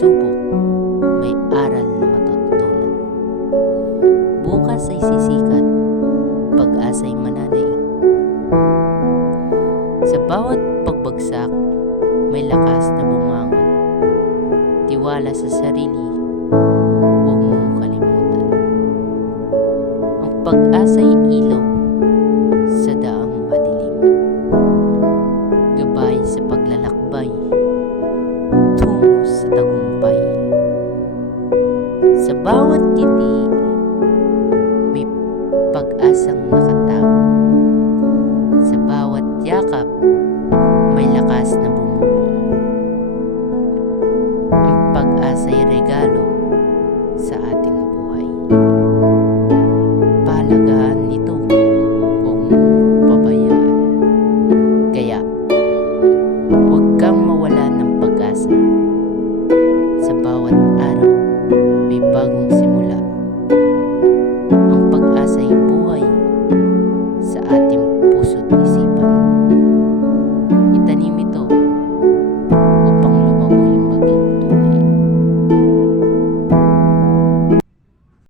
pagsubok, may aral na matututunan. Bukas ay sisikat, pag-asa'y mananaig. Sa bawat pagbagsak, may lakas na bumangon. Tiwala sa sarili, huwag mong kalimutan. Ang pag-asa'y ilaw sa daang madilim. Gabay sa paglalakbay, tungo sa tagumpay. Sa bawat ngiti, may pag-asang nakatago. Sa bawat yakap, may lakas na bumubuo. Ang pag-asa'y regalo sa ating buhay. Pahalagahan nito, huwag mong pabayaan. Kaya, huwag kang mawala ng pag-asa. Sa bawat araw, may bagong